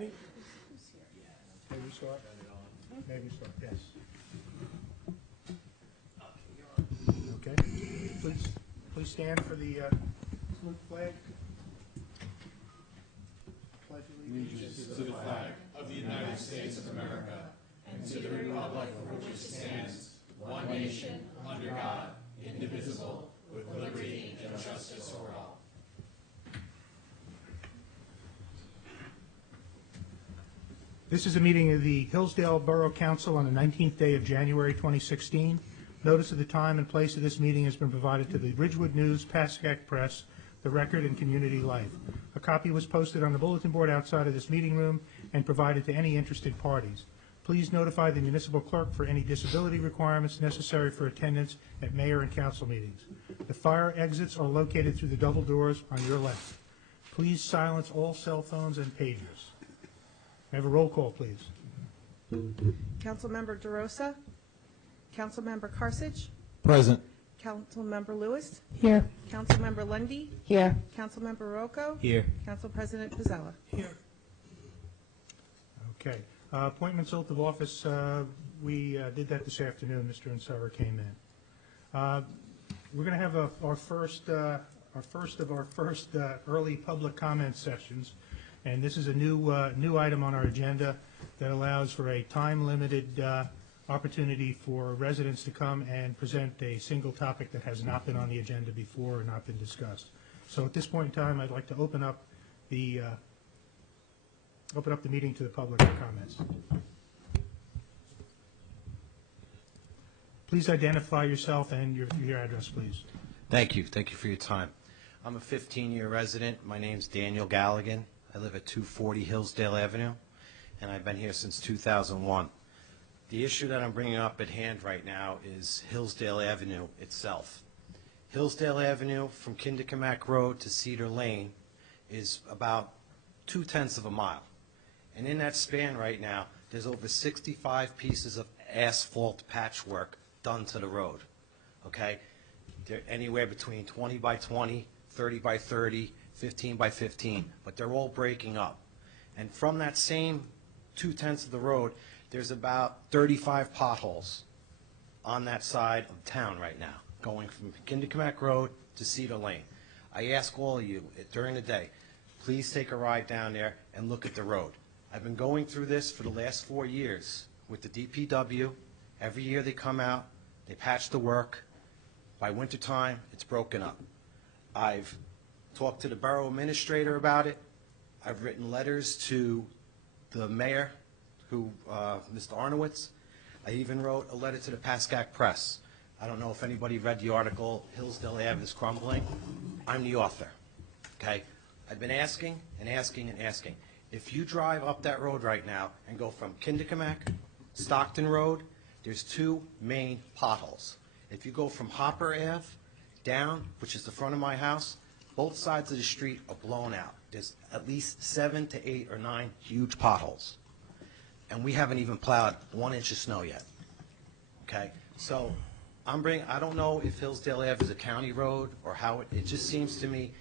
Maybe start. Maybe start, yes. Okay. Please stand for the salute flag. Pledge allegiance To the flag of the United States of America and to the republic for which it stands, one nation, under God, indivisible, with liberty and justice for all. This is a meeting of the Hillsdale Borough Council on the 19th day of January 2016. Notice of the time and place of this meeting has been provided to the Ridgewood News, Pascack Press, The Record, and Community Life. A copy was posted on the bulletin board outside of this meeting room and provided to any interested parties. Please notify the municipal clerk for any disability requirements necessary for attendance at mayor and council meetings. The fire exits are located through the double doors on your left. Please silence all cell phones and pagers. May I have a roll call, please? Councilmember DeRosa? Councilmember Karsich? Present. Councilmember Lewis? Here. Councilmember Lundy. Here. Councilmember Rocco? Here. Council President Pizzella? Here. Okay. Appointments, oath of office, we did that this afternoon. Mr. Unsever came in. We're going to have our first early public comment sessions, and this is a new item on our agenda that allows for a time-limited opportunity for residents to come and present a single topic that has not been on the agenda before or not been discussed. So at this point in time, I'd like to open up the meeting to the public for comments. Please identify yourself and your address, please. Thank you. Thank you for your time. I'm a 15-year resident. My name's Daniel Galligan. I live at 240 Hillsdale Avenue, and I've been here since 2001. The issue that I'm bringing up at hand right now is Hillsdale Avenue itself. Hillsdale Avenue from Kinderkamack Road to Cedar Lane is about 0.2 of a mile. And in that span right now, there's over 65 pieces of asphalt patchwork done to the road, okay? They're anywhere between 20 by 20, 30 by 30, 15 by 15, but they're all breaking up. And from that same 0.2 of the road, there's about 35 potholes on that side of town right now, going from Kinderkamack Road to Cedar Lane. I ask all of you during the day, please take a ride down there and look at the road. I've been going through this for the last 4 years with the DPW. Every year they come out, they patch the work. By wintertime, it's broken up. I've talked to the borough administrator about it. I've written letters to the mayor, Mr. Arnowitz. I even wrote a letter to the Pascack Press. I don't know if anybody read the article, Hillsdale Ave is crumbling. I'm the author, okay? I've been asking and asking and asking. If you drive up that road right now and go from Kinderkamack, Stockton Road, there's 2 main potholes. If you go from Hopper Ave down, which is the front of my house, both sides of the street are blown out. There's at least 7 to 8 or 9 huge potholes. And we haven't even plowed 1 inch of snow yet, okay? So I don't know if Hillsdale Ave is a county road or how it just seems to me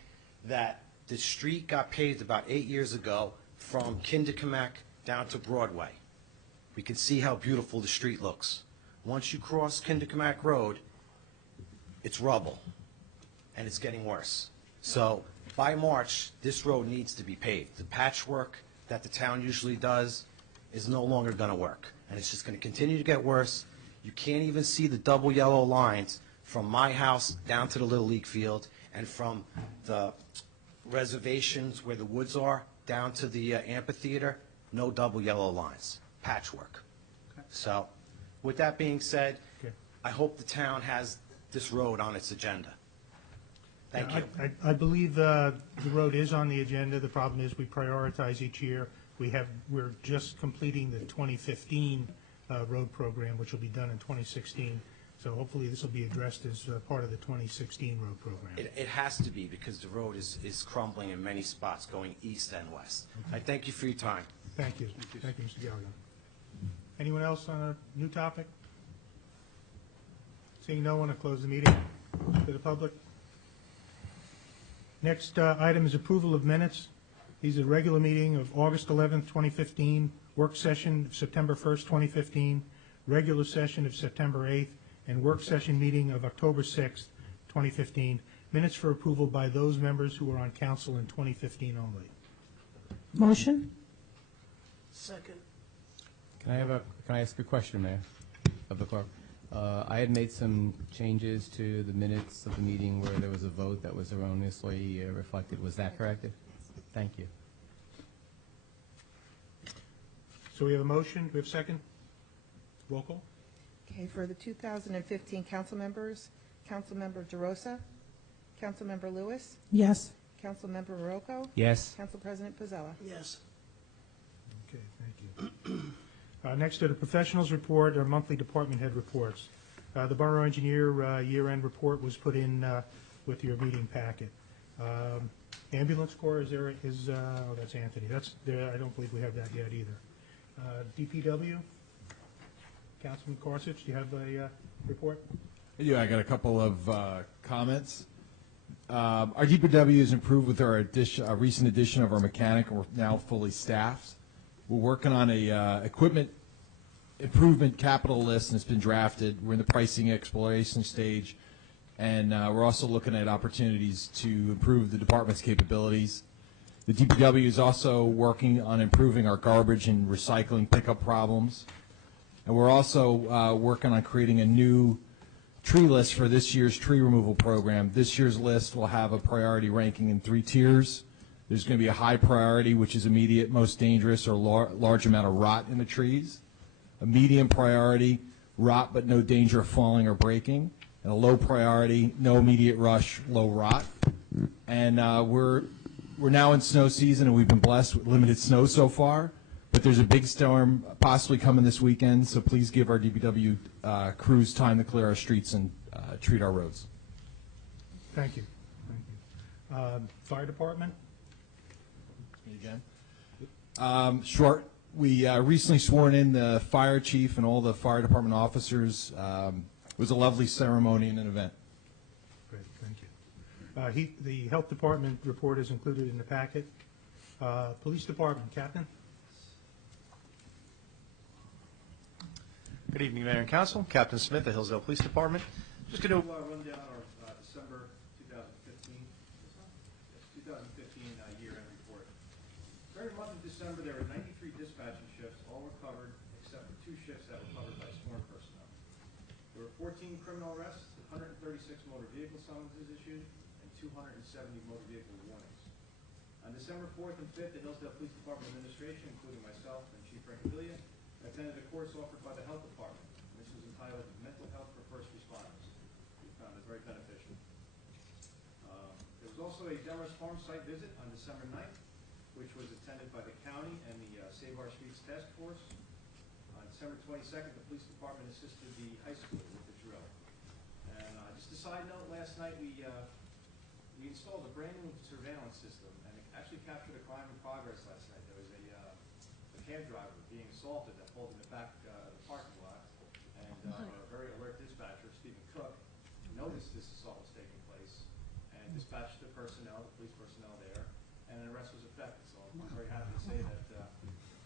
that the street got paved about 8 years ago from Kinderkamack down to Broadway. We can see how beautiful the street looks. Once you cross Kinderkamack Road, it's rubble, and it's getting worse. So by March, this road needs to be paved. The patchwork that the town usually does is no longer going to work, and it's just going to continue to get worse. You can't even see the double yellow lines from my house down to the Little League field and from the reservations where the woods are down to the amphitheater. No double yellow lines. Patchwork. Okay. So with that being said, okay, I hope the town has this road on its agenda. Thank you. I believe the road is on the agenda. The problem is we prioritize each year. We're just completing the 2015 road program, which will be done in 2016. So hopefully this will be addressed as part of the 2016 road program. It has to be, because the road is crumbling in many spots going east and west. Okay. I thank you for your time. Thank you. Thank you, Mr. Gallagher. Anyone else on a new topic? Seeing no one, I'll close the meeting to the public. Next item is approval of minutes. These are the regular meeting of August 11th, 2015, work session of September 1st, 2015, regular session of September 8th, and work session meeting of October 6th, 2015. Minutes for approval by those members who were on council in 2015 only. Motion? Can I ask a question, Mayor, of the clerk? I had made some changes to the minutes of the meeting where there was a vote that was erroneously reflected. Was that corrected? Thank you. So we have a motion. Do we have a second? Roll call. Okay, for the 2015 council members, Councilmember DeRosa, Councilmember Lewis, Yes. Councilmember Rocco, Yes. Council President Pizzella. Yes. Okay, thank you. Next to the professionals report are monthly department head reports. The borough engineer year-end report was put in with your meeting packet. Ambulance corps, oh, that's Anthony. That's there. I don't believe we have that yet either. DPW, Councilman Gorsuch, do you have a report? Yeah, I got a couple of comments. Our DPW has improved with our recent addition of our mechanic, and we're now fully staffed. We're working on a equipment improvement capital list, and it's been drafted. We're in the pricing exploration stage, and we're also looking at opportunities to improve the department's capabilities. The DPW is also working on improving our garbage and recycling pickup problems, and we're also working on creating a new tree list for this year's tree removal program. This year's list will have a priority ranking in 3 tiers. There's going to be a high priority, which is immediate, most dangerous, or large amount of rot in the trees. A medium priority, rot but no danger of falling or breaking. And a low priority, no immediate rush, low rot. And we're now in snow season, and we've been blessed with limited snow so far. But there's a big storm possibly coming this weekend, so please give our DPW crews time to clear our streets and treat our roads. Thank you. Thank you. Fire department? Me again. Short. We recently sworn in the fire chief and all the fire department officers. It was a lovely ceremony and an event. Great, thank you. The health department report is included in the packet. Police department, Captain? Good evening, Mayor and Council. Captain Smith, the Hillsdale Police Department. Just going to run down our December 2015 year-end report. During the month of December, there were 93 dispatching shifts. All were covered except for 2 shifts that were covered by sworn personnel. There were 14 criminal arrests, 136 motor vehicle summonses issued, and 270 motor vehicle warnings. On December 4th and 5th, the Hillsdale Police Department administration, including myself and Chief Rankavillia, attended a course offered by the Health Department. This was entitled Mental Health for First Responders. We found it very beneficial. There was also a Demers Farm site visit on December 9th, which was attended by the county and the Save Our Streets Task Force. On December 22nd, the police department assisted the high school with the drill. And just a side note, last night we installed a brand new surveillance system, and it actually captured a crime in progress last night. There was a cab driver being assaulted that pulled in the back of the parking lot, and a very alert dispatcher, Stephen Cook, noticed this assault was taking place and dispatched the personnel, the police personnel there, and an arrest was effected. So I'm very happy to say that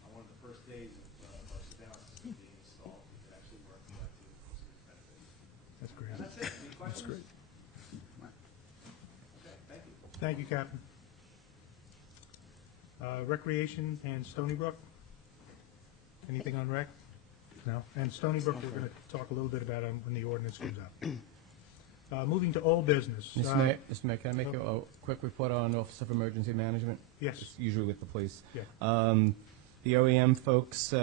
on one of the first days of our surveillance system being installed, we could actually work to its benefit. That's great. And that's it. Any questions? That's great. Okay, thank you. Thank you, Captain. Recreation and Stony Brook? Anything on rec? No? And Stony Brook, we're going to talk a little bit about when the ordinance comes up. Moving to old business. Mr. Mayor, can I make a quick report on Office of Emergency Management? Yes. It's usually with the police. Yeah. The OEM folks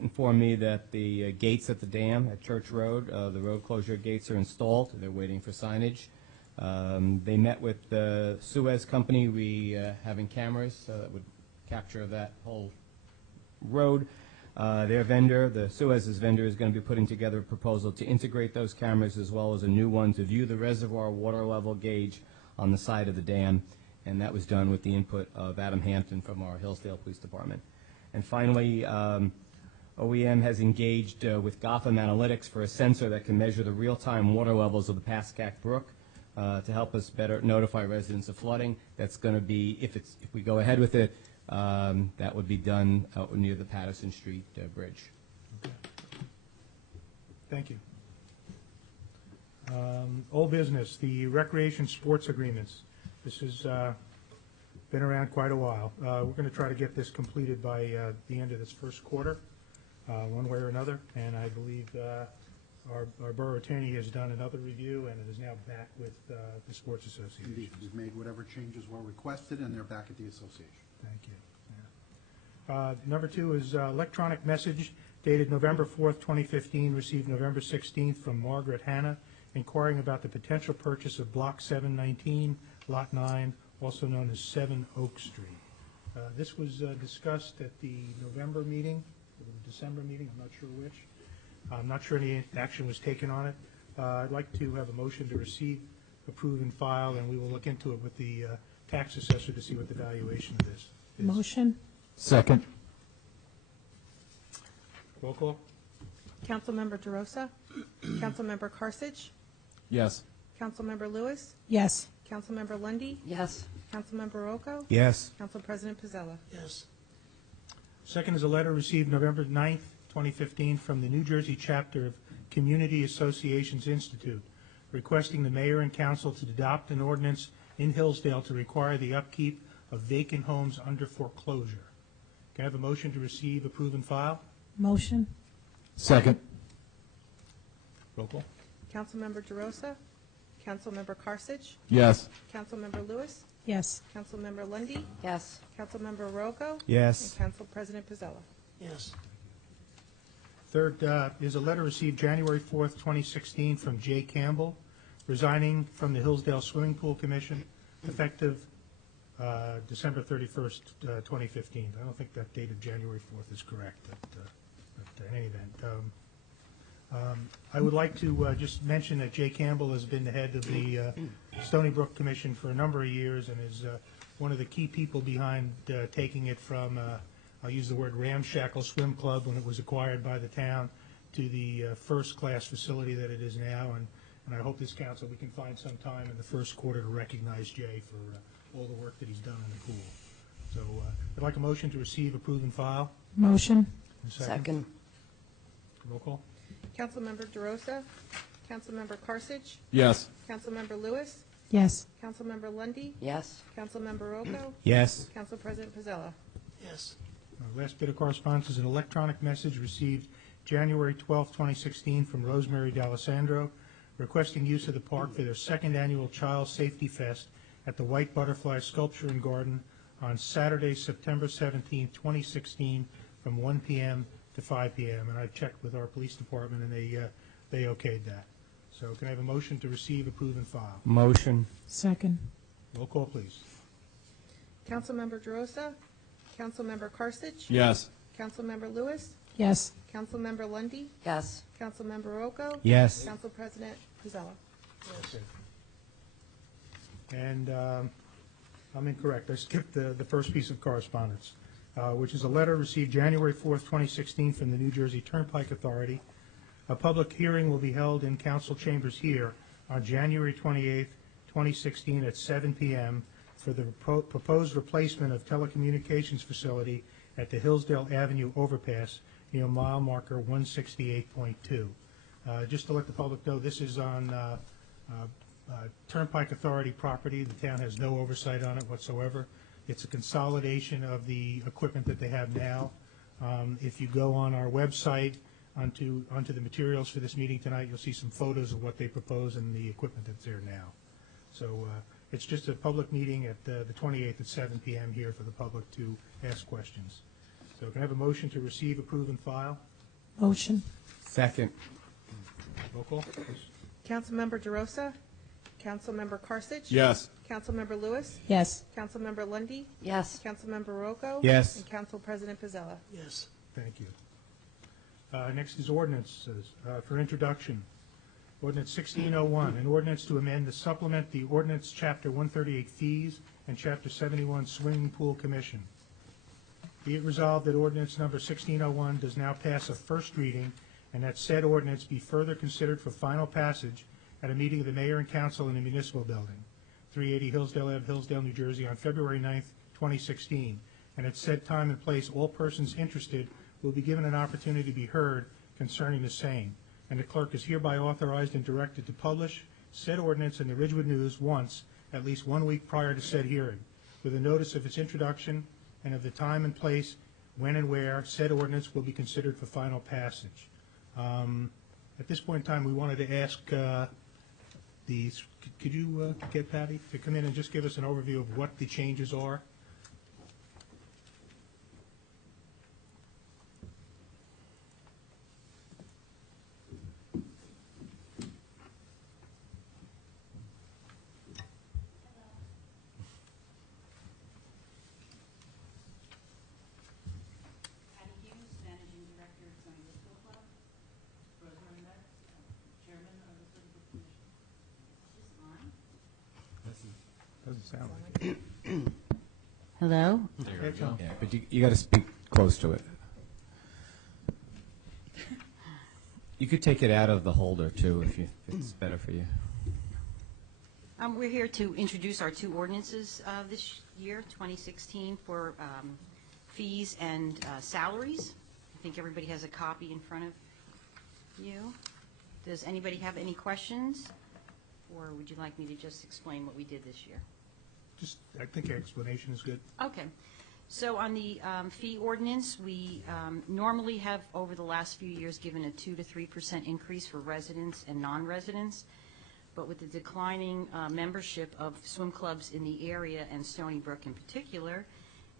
informed me that the gates at the dam at Church Road, the road closure gates are installed. They're waiting for signage. They met with the Suez company. We having cameras that would capture that whole road. Their vendor, the Suez's vendor, is going to be putting together a proposal to integrate those cameras as well as a new one to view the reservoir water level gauge on the side of the dam, and that was done with the input of Adam Hampton from our Hillsdale Police Department. And finally, OEM has engaged with Gotham Analytics for a sensor that can measure the real-time water levels of the Pascack Brook. to help us better notify residents of flooding. That's going to be, if we go ahead with it, that would be done out near the Patterson Street Bridge. Thank you. Old business, the recreation sports agreements. This has been around quite a while. We're going to try to get this completed by the end of this first quarter, one way or another, and I believe our borough attorney has done another review, and it is now back with the Sports Association. Indeed, we've made whatever changes were requested, and they're back at the association. Thank you. Yeah. Number two is electronic message dated November 4th, 2015, received November 16th from Margaret Hanna, inquiring about the potential purchase of Block 719, Lot 9, also known as 7 Oak Street. This was discussed at the November meeting, or the December meeting, I'm not sure which. I'm not sure any action was taken on it. I'd like to have a motion to receive, approve, and file, and we will look into it with the tax assessor to see what the valuation of this is. Motion. Second. Roll call? Councilmember DeRosa? Councilmember Karsich? Yes. Councilmember Lewis? Yes. Councilmember Lundy, Yes. Councilmember Rocco? Yes. Council President Pizzella? Yes. Second is a letter received November 9th, 2015, from the New Jersey chapter of Community Associations Institute, requesting the mayor and council to adopt an ordinance in Hillsdale to require the upkeep of vacant homes under foreclosure. Can I have a motion to receive, approve, and file? Motion. Second. Roll call. Councilmember DeRosa? Councilmember Karsich? Yes. Councilmember Lewis? Yes. Councilmember Lundy, Yes. Councilmember Rocco? Yes. And Council President Pizzella? Yes. Third is a letter received January 4th, 2016, from Jay Campbell, resigning from the Hillsdale Swimming Pool Commission, effective December 31st, 2015. I don't think that date of January 4th is correct, but in any event. I would like to just mention that Jay Campbell has been the head of the Stony Brook Commission for a number of years and is one of the key people behind taking it from, I'll use the word ramshackle swim club when it was acquired by the town, to the first-class facility that it is now. And I hope this council, we can find some time in the first quarter to recognize Jay for all the work that he's done in the pool. So I'd like a motion to receive, approve, and file. Motion. And Second. Roll call. Councilmember DeRosa? Councilmember Karsich? Yes. Councilmember Lewis? Yes. Councilmember Lundy, Yes. Councilmember Rocco? Yes. Council President Pizzella? Yes. Last bit of correspondence is an electronic message received January 12, 2016, from Rosemary D'Alessandro, requesting use of the park for their second annual Child Safety Fest at the White Butterfly Sculpture and Garden on Saturday, September 17, 2016, from 1 p.m. to 5 p.m. And I checked with our police department, and they okayed that. So can I have a motion to receive, approve, and file? Motion. Second. Roll call, please. Councilmember DeRosa? Councilmember Karsich? Yes. Councilmember Lewis? Yes. Councilmember Lundy, Yes. Councilmember Rocco? Yes. Council President Pizzella? Okay. And I'm incorrect. I skipped the first piece of correspondence, which is a letter received January 4th, 2016, from the New Jersey Turnpike Authority. A public hearing will be held in council chambers here on January 28th, 2016, at 7 p.m. for the proposed replacement of telecommunications facility at the Hillsdale Avenue overpass near mile marker 168.2. Just to let the public know, this is on Turnpike Authority property. The town has no oversight on it whatsoever. It's a consolidation of the equipment that they have now. If you go on our website onto the materials for this meeting tonight, you'll see some photos of what they propose and the equipment that's there now. So it's just a public meeting at the 28th at 7 p.m. here for the public to ask questions. So can I have a motion to receive, approve, and file? Motion. Second. Roll call, please. Councilmember DeRosa? Councilmember Karsich? Yes. Councilmember Lewis? Yes. Councilmember Lundy, Yes. Councilmember Rocco? Yes. And Council President Pizzella? Yes. Thank you. Next is ordinances for introduction. Ordinance 1601, an ordinance to amend the supplement the ordinance Chapter 138 fees and Chapter 71 swimming pool commission. Be it resolved that ordinance number 1601 does now pass a first reading, and that said ordinance be further considered for final passage at a meeting of the mayor and council in the municipal building, 380 Hillsdale Ave, Hillsdale, New Jersey, on February 9th, 2016. And at said time and place, all persons interested will be given an opportunity to be heard concerning the same. And the clerk is hereby authorized and directed to publish said ordinance in the Ridgewood News once, at least 1 week prior to said hearing, with a notice of its introduction and of the time and place when and where said ordinance will be considered for final passage. At this point in time, we wanted to ask could you get Patty to come in and just give us an overview of what the changes are? Doesn't sound like it. Hello? Yeah, but you got to speak close to it. You could take it out of the holder, too, if it's better for you. We're here to introduce our two ordinances this year, 2016, for fees and salaries. I think everybody has a copy in front of you. Does anybody have any questions? Or would you like me to just explain what we did this year? I think your explanation is good. Okay. So on the fee ordinance, we normally have, over the last few years, given a 2 to 3% increase for residents and non-residents. But with the declining membership of swim clubs in the area, and Stony Brook in particular,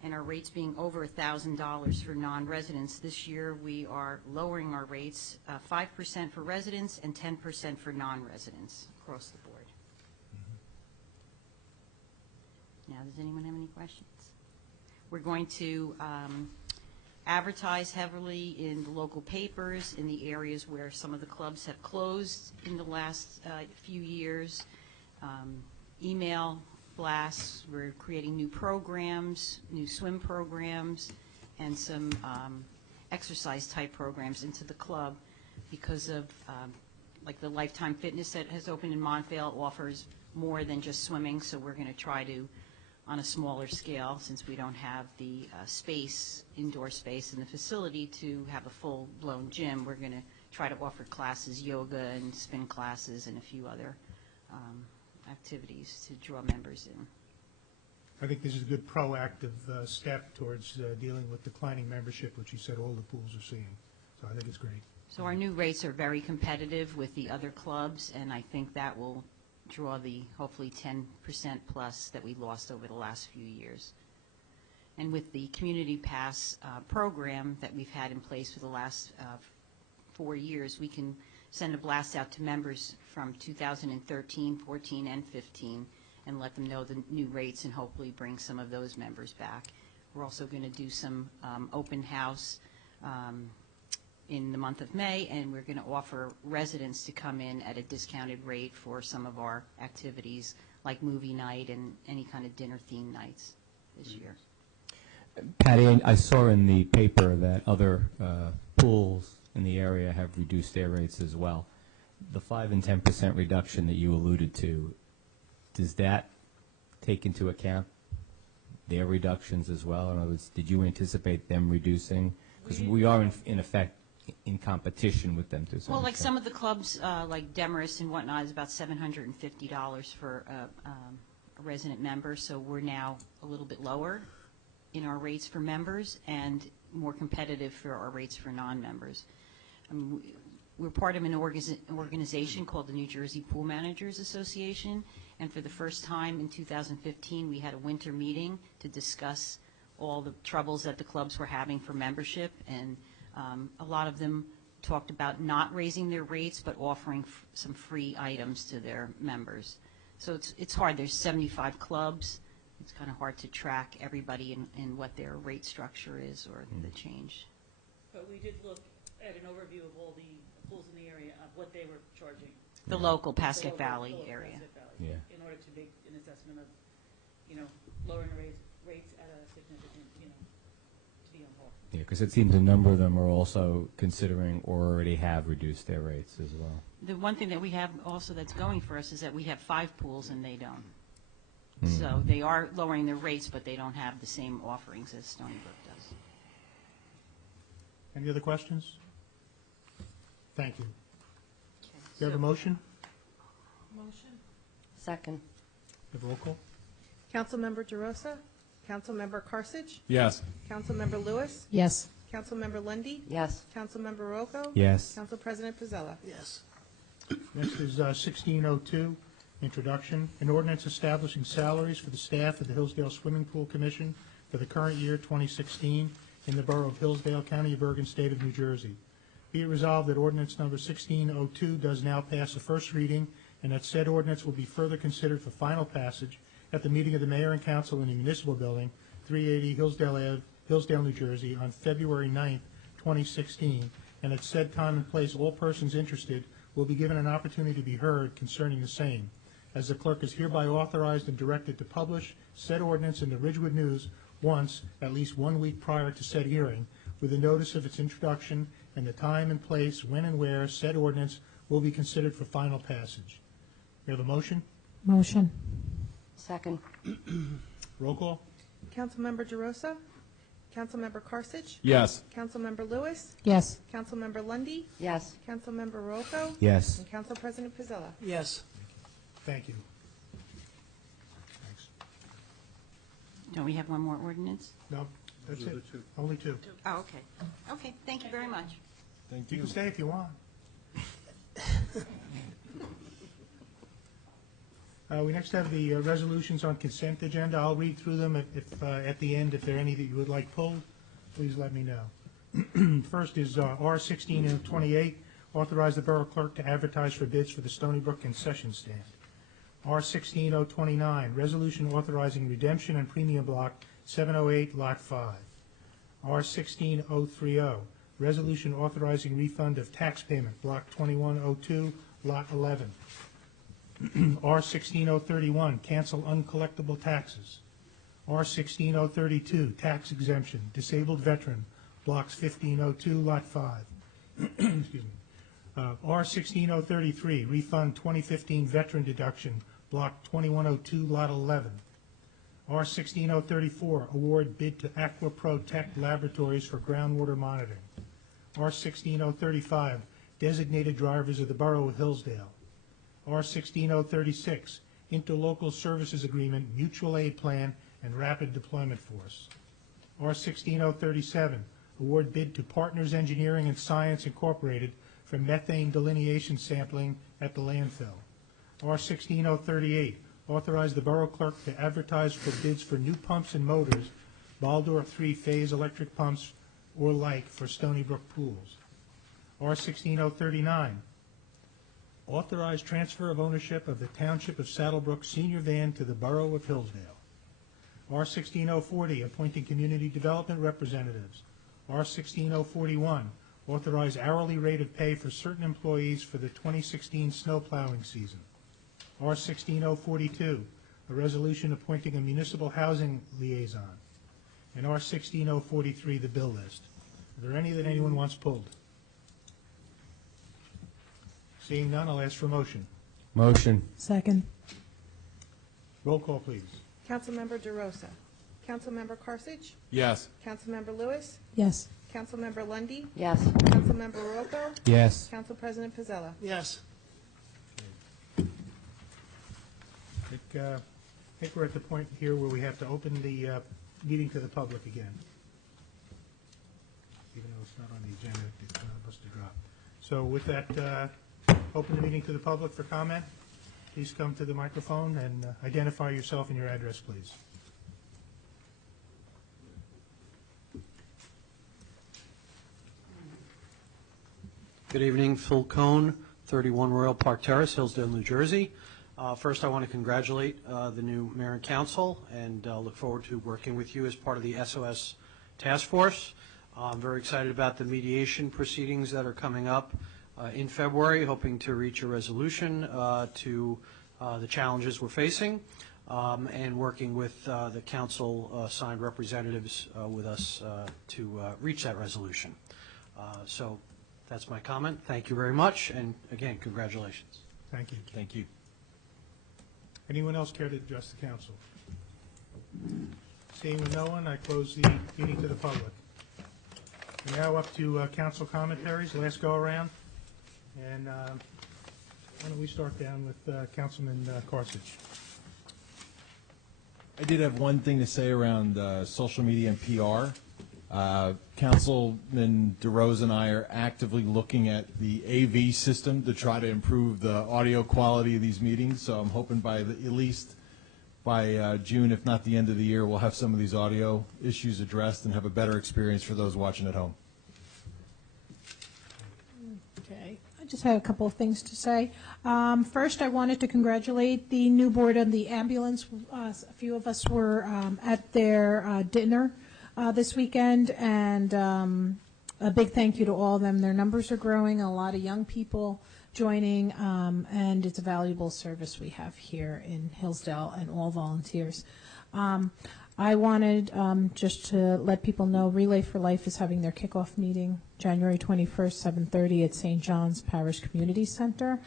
and our rates being over $1,000 for non-residents, this year we are lowering our rates 5% for residents and 10% for non-residents across the board. Now, does anyone have any questions? We're going to advertise heavily in the local papers in the areas where some of the clubs have closed in the last few years. Email blasts. We're creating new programs, new swim programs, and some exercise type programs into the club because of like the Lifetime Fitness that has opened in Montvale offers more than just swimming, so we're going to try to, on a smaller scale, since we don't have the indoor space in the facility to have a full-blown gym, we're going to try to offer classes, yoga and spin classes and a few other activities to draw members in. I think this is a good proactive step towards dealing with declining membership, which you said all the pools are seeing. So I think it's great. So our new rates are very competitive with the other clubs, and I think that will draw the hopefully 10% plus that we lost over the last few years. And with the Community Pass program that we've had in place for the last 4 years, we can send a blast out to members from 2013, 14, and 15 and let them know the new rates and hopefully bring some of those members back. We're also going to do some open house in the month of May, and we're going to offer residents to come in at a discounted rate for some of our activities like movie night and any kind of dinner theme nights this year. Patty, I saw in the paper that other pools in the area have reduced their rates as well. The 5 and 10% reduction that you alluded to, does that take into account their reductions as well? In other words, did you anticipate them reducing? Because we are, in effect, in competition with them to some Well, like extent. some of the clubs, like Demarest and whatnot, is about $750 for a resident member, so we're now a little bit lower in our rates for members and more competitive for our rates for non-members. We're part of an organization called the New Jersey Pool Managers Association, and for the first time in 2015, we had a winter meeting to discuss all the troubles that the clubs were having for membership, and a lot of them talked about not raising their rates but offering some free items to their members. So it's hard. There's 75 clubs. It's kind of hard to track everybody and what their rate structure is or the change. But we did look at an overview of all the pools in the area of what they were charging. The local Pascack Valley area. Pascack Valley, Yeah. in order to make an assessment of, lowering the rates at a significant, to be on par. Yeah, because it seems a number of them are also considering or already have reduced their rates as well. The one thing that we have also that's going for us is that we have 5 pools and they don't. So they are lowering their rates, but they don't have the same offerings as Stony Brook does. Any other questions? Thank you. Do you have a motion? Motion. Second. Have roll call? Councilmember DeRosa? Councilmember Carthage? Yes. Councilmember Lewis? Yes. Councilmember Lundy, Yes. Councilmember Rocco? Yes. Council President Pizzella? Yes. Next is 1602, introduction. An ordinance establishing salaries for the staff of the Hillsdale Swimming Pool Commission for the current year 2016 in the Borough of Hillsdale, County of Bergen, State of New Jersey. Be it resolved that ordinance number 1602 does now pass the first reading, and that said ordinance will be further considered for final passage at the meeting of the Mayor and Council in the Municipal Building, 380 Hillsdale Ave, Hillsdale, New Jersey, on February 9th, 2016, and at said time and place, all persons interested will be given an opportunity to be heard concerning the same, as the clerk is hereby authorized and directed to publish said ordinance in the Ridgewood News once, at least 1 week prior to said hearing, with a notice of its introduction and the time and place when and where said ordinance will be considered for final passage. We have a motion? Motion. Second. Roll call? Councilmember DeRosa? Councilmember Carthage? Yes. Councilmember Lewis? Yes. Councilmember Lundy, Yes. Councilmember Rocco? Yes. And Council President Pizzella? Yes. Thank you. Thanks. Don't we have one more ordinance? No, that's Those are it. the two. Only 2. Oh, okay. Okay, thank you very much. Thank You you. can stay if you want. We next have the resolutions on consent agenda. I'll read through them. If at the end, if there are any that you would like pulled, please let me know. First is R-1628, authorize the Borough Clerk to advertise for bids for the Stony Brook concession stand. R-16029, resolution authorizing redemption and premium block 708, Lot 5. R-16030, resolution authorizing refund of tax payment, block 2102, Lot 11. R-16031, cancel uncollectible taxes. R-16032, tax exemption, disabled veteran, blocks 1502, Lot 5. Excuse me. R-16033, refund 2015 veteran deduction, block 2102, Lot 11. R-16034, award bid to Aqua Protect Laboratories for groundwater monitoring. R-16035, designated drivers of the Borough of Hillsdale. R-16036, interlocal services agreement, mutual aid plan, and rapid deployment force. R-16037, award bid to Partners Engineering and Science Incorporated for methane delineation sampling at the landfill. R-16038, authorize the Borough Clerk to advertise for bids for new pumps and motors, Baldor 3-phase electric pumps or like for Stony Brook pools. R-16039, authorize transfer of ownership of the Township of Saddlebrook senior van to the Borough of Hillsdale. R-16040, appointing community development representatives. R-16041, authorize hourly rate of pay for certain employees for the 2016 snow plowing season. R-16042, a resolution appointing a municipal housing liaison. And R-16043, the bill list. Are there any that anyone wants pulled? Seeing none, I'll ask for a motion. Motion. Second. Roll call, please. Councilmember DeRosa? Councilmember Carthage? Yes. Councilmember Lewis? Yes. Councilmember Lundy, Yes. Councilmember Rocco? Yes. Council President Pizzella? Yes. I think we're at the point here where we have to open the meeting to the public again. Even though it's not on the agenda, it must have dropped. So with that, open the meeting to the public for comment. Please come to the microphone and identify yourself and your address, please. Good evening, Phil Cohn, 31 Royal Park Terrace, Hillsdale, New Jersey. First, I want to congratulate the new mayor and council and look forward to working with you as part of the SOS task force. I'm very excited about the mediation proceedings that are coming up in February, hoping to reach a resolution to the challenges we're facing. and working with the council signed representatives with us to reach that resolution. So that's my comment. Thank you very much, and again, congratulations. Thank you. Thank you. Anyone else care to address the council? Seeing no one, I close the meeting to the public. We're now up to council commentaries, last go-around. And why don't we start down with Councilman Carthage. I did have one thing to say around social media and PR. Councilman DeRose and I are actively looking at the AV system to try to improve the audio quality of these meetings. So I'm hoping at least by June, if not the end of the year, we'll have some of these audio issues addressed and have a better experience for those watching at home. Okay, I just had a couple of things to say. First, I wanted to congratulate the new board on the ambulance. A few of us were at their dinner this weekend, and a big thank you to all of them. Their numbers are growing, a lot of young people joining, and it's a valuable service we have here in Hillsdale and all volunteers. I wanted just to let people know Relay for Life is having their kickoff meeting January 21st, 7:30 at St. John's Parish Community Center.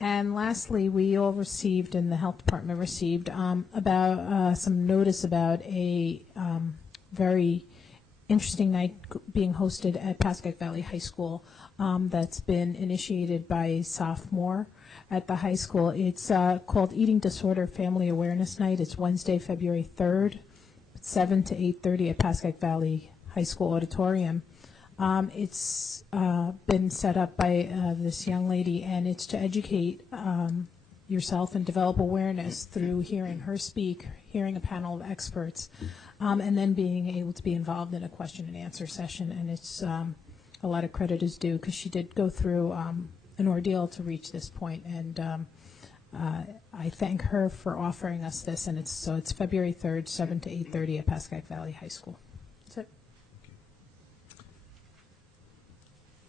And lastly, we all received, and the health department received, about some notice about a very interesting night being hosted at Pascack Valley High School that's been initiated by a sophomore at the high school. It's called Eating Disorder Family Awareness Night. It's Wednesday, February 3rd, 7 to 8:30 at Pascack Valley High School Auditorium. It's been set up by this young lady, and it's to educate yourself and develop awareness through hearing her speak, hearing a panel of experts, and then being able to be involved in a question and answer session. And it's a lot of credit is due because she did go through an ordeal to reach this point, and I thank her for offering us this. And it's February 3rd, 7 to 8:30 at Pascack Valley High School. That's it.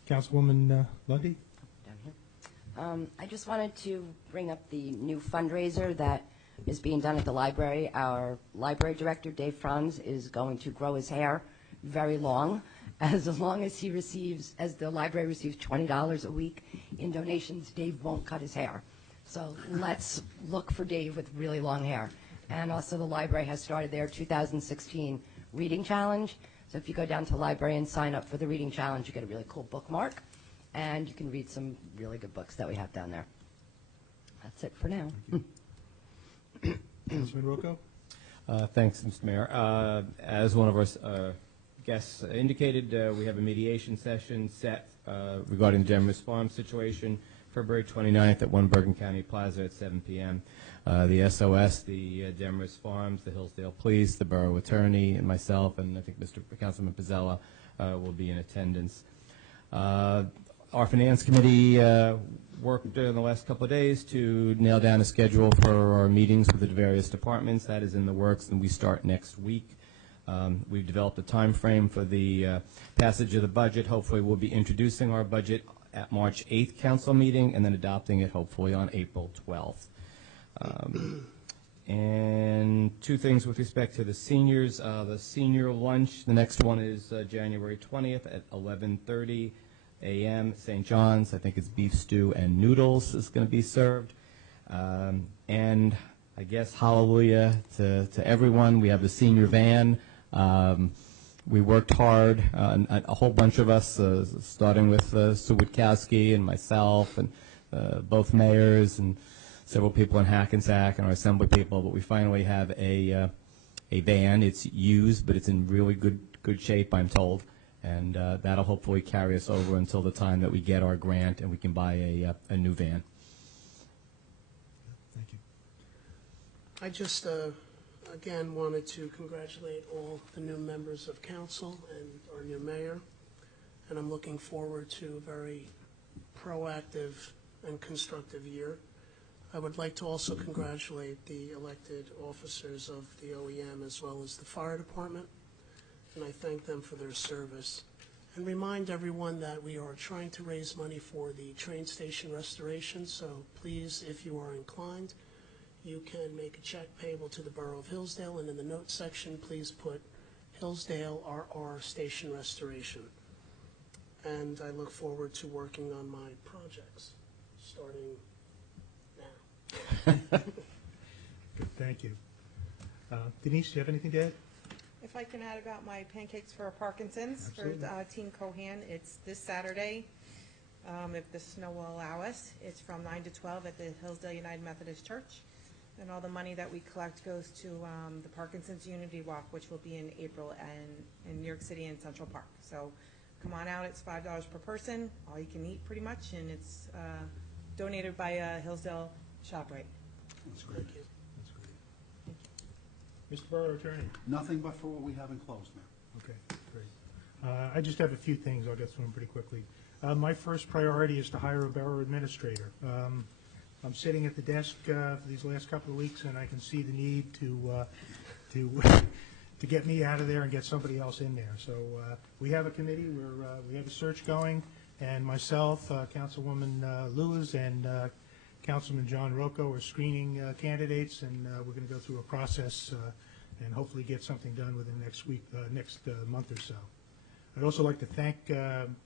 Councilwoman Lundy? Down here. I just wanted to bring up the new fundraiser that is being done at the library. Our library director, Dave Franz, is going to grow his hair very long as he receives, as the library receives $20 a week in donations. Dave won't cut his hair. So let's look for Dave with really long hair. And also the library has started their 2016 reading challenge. So if you go down to the library and sign up for the reading challenge, you get a really cool bookmark, and you can read some really good books that we have down there. That's it for now. Councilman Rocco? Thanks, Mr. Mayor. As one of our guests indicated, we have a mediation session set regarding the Demarest Farm situation, February 29th at 1 Bergen County Plaza at 7 p.m. The SOS, the Demarest Farms, the Hillsdale Police, the Borough Attorney, and myself, and I think Councilman Pizzella will be in attendance. Our Finance Committee worked in the last couple of days to nail down a schedule for our meetings with the various departments. That is in the works, and we start next week. We've developed a time frame for the passage of the budget. Hopefully we'll be introducing our budget at March 8th council meeting and then adopting it hopefully on April 12th. And two things with respect to the seniors. The senior lunch, the next one is January 20th at 11:30 a.m. at St. John's. I think it's beef stew and noodles is going to be served. And I guess hallelujah to everyone. We have the senior van. We worked hard, a whole bunch of us, starting with Sue Witkowski and myself and both mayors and several people in Hackensack and our assembly people, but we finally have a van. It's used, but it's in really good shape, I'm told, and that'll hopefully carry us over until the time that we get our grant and we can buy a new van. Thank you. I just, again, wanted to congratulate all the new members of council and our new mayor, and I'm looking forward to a very proactive and constructive year. I would like to also congratulate the elected officers of the OEM as well as the fire department, and I thank them for their service. And remind everyone that we are trying to raise money for the train station restoration, so please, if you are inclined, you can make a check payable to the Borough of Hillsdale, and in the notes section, please put Hillsdale RR Station Restoration. And I look forward to working on my projects, starting now. Good, thank you. Denise, do you have anything to add? If I can add about my Pancakes for Parkinson's Absolutely. for Team Cohan, it's this Saturday, if the snow will allow us. It's from 9 to 12 at the Hillsdale United Methodist Church. And all the money that we collect goes to the Parkinson's Unity Walk, which will be in April and in New York City and Central Park. So come on out. It's $5 per person, all you can eat pretty much, and it's donated by Hillsdale ShopRite. That's great. Thank you. That's great. Mr. Borough Attorney? Nothing but for what we have enclosed, Mayor. Okay, great. I just have a few things. I'll get through them pretty quickly. My first priority is to hire a borough administrator. I'm sitting at the desk for these last couple of weeks, and I can see the need to get me out of there and get somebody else in there. So we have a committee where we have a search going, and myself, Councilwoman Lewis, and Councilman John Rocco are screening candidates, and we're going to go through a process and hopefully get something done within next month or so. I'd also like to thank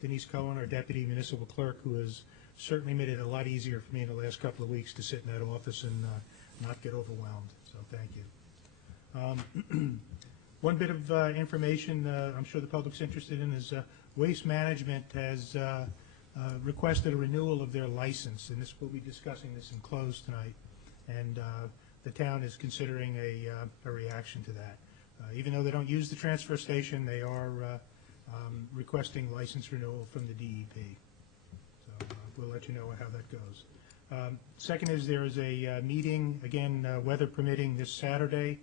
Denise Cohen, our Deputy Municipal Clerk, who has certainly made it a lot easier for me in the last couple of weeks to sit in that office and not get overwhelmed. So thank you. One bit of information I'm sure the public's interested in is Waste Management has requested a renewal of their license, and we'll be discussing this in closed tonight. And the town is considering a reaction to that. Even though they don't use the transfer station, they are requesting license renewal from the DEP. So we'll let you know how that goes. Second is there is a meeting, again, weather permitting, this Saturday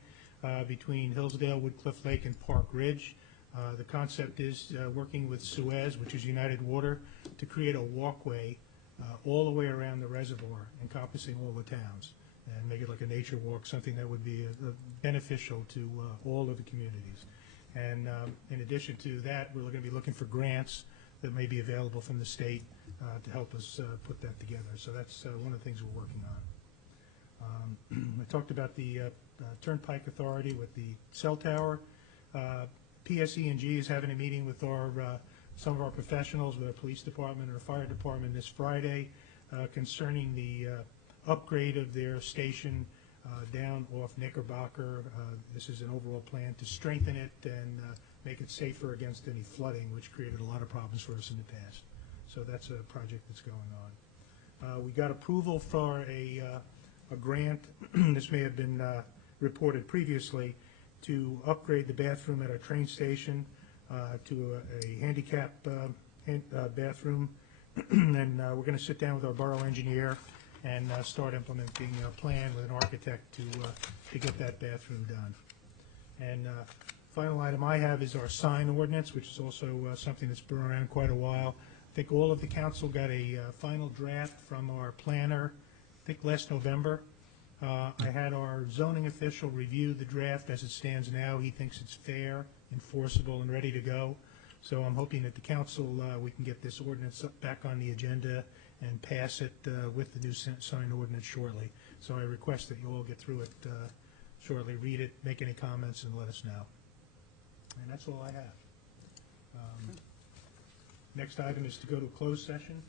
between Hillsdale, Woodcliff Lake, and Park Ridge. The concept is working with Suez, which is United Water, to create a walkway all the way around the reservoir, encompassing all the towns, and make it like a nature walk, something that would be beneficial to all of the communities. And in addition to that, we're going to be looking for grants that may be available from the state to help us put that together. So that's one of the things we're working on. I talked about the Turnpike Authority with the cell tower. PSE&G is having a meeting with some of our professionals, with our police department or fire department this Friday concerning the upgrade of their station down off Knickerbocker. This is an overall plan to strengthen it and make it safer against any flooding, which created a lot of problems for us in the past. So that's a project that's going on. We got approval for a grant, this may have been reported previously, to upgrade the bathroom at our train station to a handicap bathroom. And we're going to sit down with our borough engineer and start implementing a plan with an architect to get that bathroom done. And final item I have is our sign ordinance, which is also something that's been around quite a while. I think all of the council got a final draft from our planner, I think last November. I had our zoning official review the draft as it stands now. He thinks it's fair, enforceable, and ready to go. So I'm hoping that the council, we can get this ordinance back on the agenda and pass it with the new sign ordinance shortly. So I request that you all get through it shortly, read it, make any comments, and let us know. And that's all I have. Next item is to go to a closed session.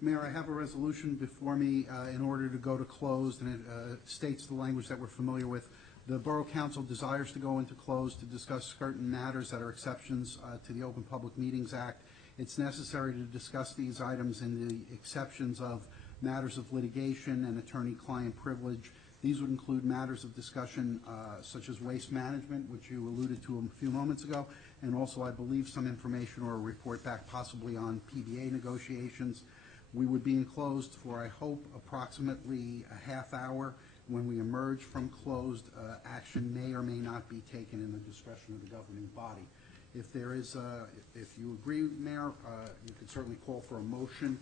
Mayor, I have a resolution before me in order to go to closed, and it states the language that we're familiar with. The Borough Council desires to go into closed to discuss certain matters that are exceptions to the Open Public Meetings Act. It's necessary to discuss these items in the exceptions of matters of litigation and attorney-client privilege. These would include matters of discussion such as waste management, which you alluded to a few moments ago, and also, I believe, some information or a report back possibly on PBA negotiations. We would be enclosed for, I hope, approximately a half hour. When we emerge from closed, action may or may not be taken in the discretion of the governing body. If there is, if you agree, Mayor, you could certainly call for a motion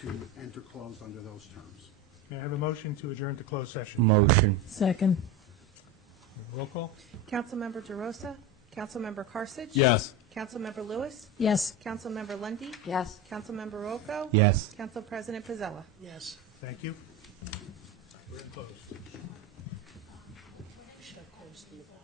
to enter closed under those terms. May I have a motion to adjourn to closed session? Motion. Second. Roll call? Councilmember DeRosa? Councilmember Karsich? Yes. Councilmember Lewis? Yes. Councilmember Lundy, Yes. Councilmember Rocco? Yes. Council President Pizzella? Yes. Thank you. We're closed. We should have closed in the back.